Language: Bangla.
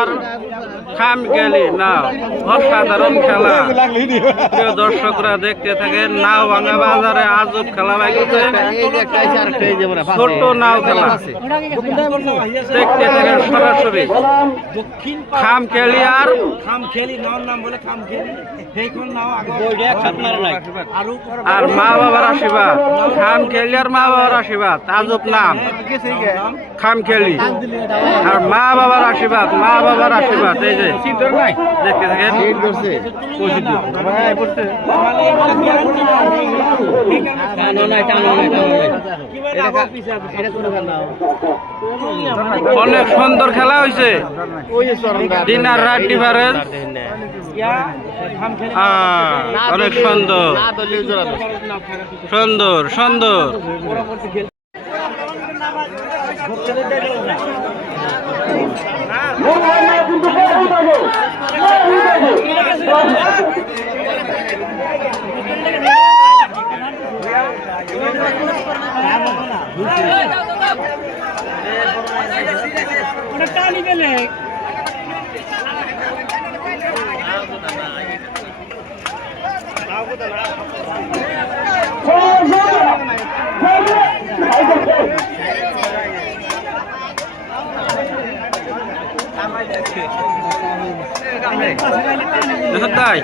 আর খাম গেলি না অসাধারণ খেলা। প্রিয় দর্শকরা দেখতে থাকেন, নাও ভাঙা বাজারে আজব খেলা লাগছে, ছোট নাও খেলা দেখতে থাকেন সরাসরি। খাম খেলি আর আর মা বাবার আশীর্বাদ, খাম খেলি আর মা বাবার আশীর্বাদ, আজব নাম খাম খেলি আর মা বাবার আশীর্বাদ, মা বাবার আশীর্বাদ। এই যে দেখতে থাকেন, অনেক সুন্দর খেলা হয়েছে, দিন আর রাত ডিফারেন্স, অনেক সুন্দর সুন্দর সুন্দর। তাই